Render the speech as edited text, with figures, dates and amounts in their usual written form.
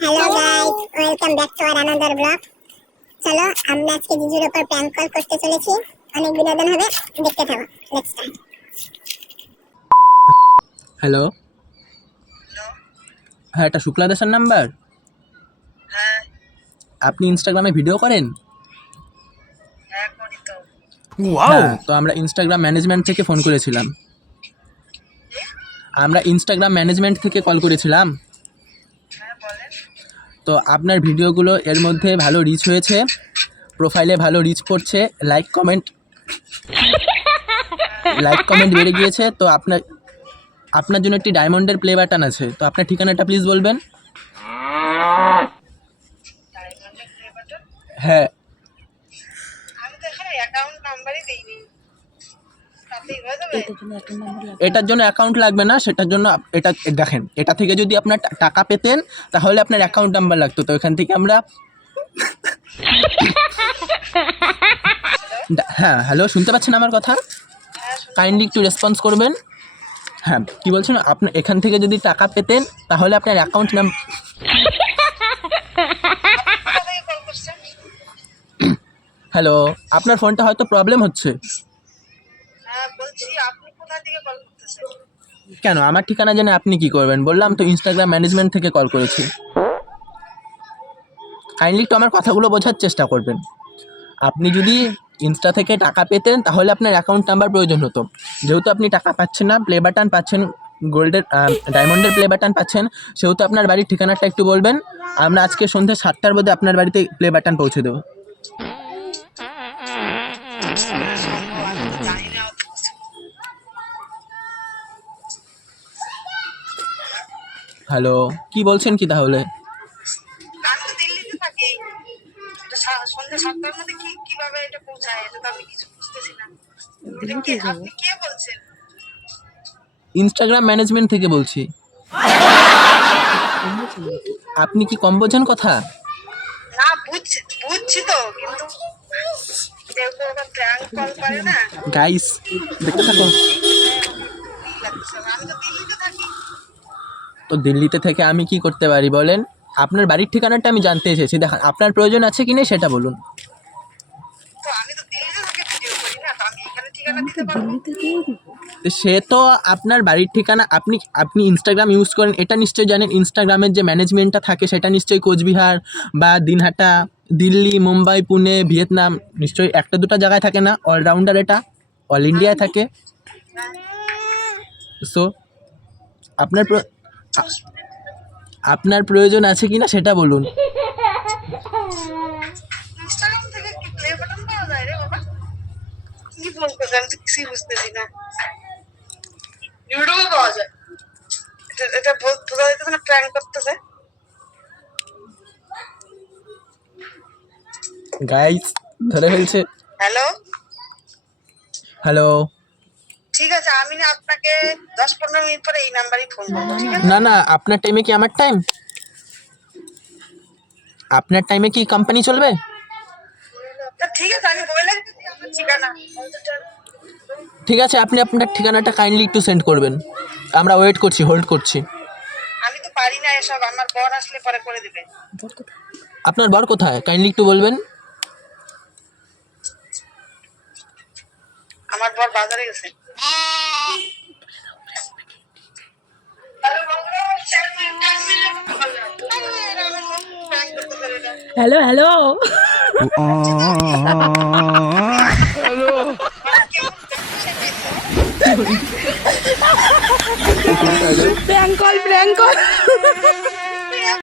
Hello guys, welcome back to our another blog. চলো আমরা আজকে জিজুর উপর প্র্যাঙ্ক কল করতে চলেছি। অনেক বিনোদন হবে, দেখতে থাকো। Let's start. Hello, hello. হ্যাঁ, এটা শুক্লা দাসের নাম্বার। হ্যাঁ, আপনি ইনস্টাগ্রামে ভিডিও করেন? হ্যাঁ করি তো। হ্যাঁ, তো আমরা ইনস্টাগ্রাম ম্যানেজমেন্ট থেকে ফোন করেছিলাম। আমরা ইনস্টাগ্রাম ম্যানেজমেন্ট থেকে কল করেছিলাম। হ্যাঁ বলেন। তো আপনার ভিডিওগুলো এর মধ্যে ভালো রিচ হয়েছে, প্রোফাইলে ভালো রিচ করছে, লাইক কমেন্ট বেড়ে গিয়েছে। তো আপনার জন্য একটি ডায়মন্ডের প্লে বাটন আছে। তো আপনার ঠিকানাটা প্লিজ বলবেন। ডায়মন্ডের প্লে বাটন? হ্যাঁ, আমি তো এখানে অ্যাকাউন্ট নাম্বারই দেইনি। তাতেই হয়ে যাবে? এটার জন্য অ্যাকাউন্ট লাগবে না, সেটার জন্য এটা দেখেন, এটা থেকে যদি আপনার টাকা পেতেন তাহলে আপনার অ্যাকাউন্ট নাম্বার লাগতো। তো এখান থেকে আমরা হ্যাঁ, হ্যালো, শুনতে পাচ্ছেন আমার কথা? কাইন্ডলি একটু রেসপন্স করবেন। হ্যাঁ, কি বলছেন? আপনার এখান থেকে যদি টাকা পেতেন তাহলে আপনার অ্যাকাউন্ট নাম্বার। কোথা থেকে কল করছেন? হ্যালো, আপনার ফোনটা হয়তো প্রবলেম হচ্ছে। হ্যাঁ বলছি, আপনি কোথা থেকে কল করতেছেন? কেন, আমার ঠিকানা জেনে আপনি কি করবেন? বললাম তো ইনস্টাগ্রাম ম্যানেজমেন্ট থেকে কল করেছি। কাইন্ডলি একটু আমার কথাগুলো বোঝার চেষ্টা করবেন। আপনি যদি ইনস্টা থেকে টাকা পেতেন তাহলে আপনার অ্যাকাউন্ট নাম্বার প্রয়োজন হতো। যেহেতু আপনি টাকা পাচ্ছেন না, প্লে বাটন পাচ্ছেন, ডায়মন্ডের প্লে বাটন পাচ্ছেন, সেহেতু আপনার বাড়ির ঠিকানাটা একটু বলবেন। আমরা আজকে সন্ধ্যে 7টার মধ্যে আপনার বাড়িতে প্লে বাটন পৌঁছে দেবো। আমি তো জানি না অত কিছু। হ্যালো, কি বলছেন কি তাহলে? আমি তো দিল্লিতে থাকি। এটা সন্ধ্যা 7টার মধ্যে কিভাবে এটা পৌঁছায়, এটা তো আমি কিছু বুঝতেছি না। আপনি কে বলছেন? ইনস্টাগ্রাম ম্যানেজমেন্ট থেকে বলছি। আপনি কি কম বোঝেন কথা? না বুঝছি তো, কিন্তু কেউ তো আবার প্র্যাঙ্ক কল করে না। গাইস, দেখতে থাকো। আমি তো দিল্লিতে থাকি। তো দিল্লিতে থেকে আমি কি করতে পারি বলেন? আপনার বাড়ির ঠিকানাটা আমি জানতে এসেছি। দেখেন, আপনার প্রয়োজন আছে কি নেই সেটা বলুন। তো আমি তো দিল্লিতে থেকে ভিডিও করি না, তো আমি এখানে ঠিকানা দিতে পারবো? তো সে তো আপনার বাড়ির ঠিকানা। আপনি ইনস্টাগ্রাম ইউজ করেন, এটা নিশ্চয়ই জানেন। ইনস্টাগ্রামের যে ম্যানেজমেন্টটা থাকে সেটা নিশ্চয়ই কোচবিহার বা দিনহাটা, দিল্লি, মুম্বাই, পুনে, ভিয়েতনাম, নিশ্চয়ই একটা দুটো জায়গায় থাকে না। অলরাউন্ডার, এটা অল ইন্ডিয়ায় থাকে। সো আপনার আপনার প্রয়োজন আছে কি না সেটা বলুন। ইনস্টাগ্রাম থেকে কি প্লে বাটন পাওয়া যায় রে বাবা? কি বলতেছে আমি তো কিছুই বুঝতেছি না। ইউটিউবে পাওয়া যায়? এটা বোঝা যাইতেছে না প্র্যাঙ্ক করতেছে। গাইস, ধরে ফেলছে। Hello, hello. ঠিক আছে, আমি না আপনাকে 10-15 মিনিট পরে এই নাম্বারেই ফোন করবো, ঠিক আছে? না, আপনার টাইমে কি আমার টাইম? আপনার টাইমে কি কোম্পানি চলবে? তা ঠিক আছে, আমি বলে দিচ্ছি আমার ঠিকানা। ঠিক আছে, আপনি আপনার ঠিকানাটা কাইন্ডলি একটু সেন্ড করবেন। আমরা ওয়েট করছি, হোল্ড করছি। আমি তো পারি না এসব, আমার বর আসলে পরে করে দিবে। আপনার বর কোথায় কাইন্ডলি একটু বলবেন? আমার বর বাজারে গেছে। Hello hello prank call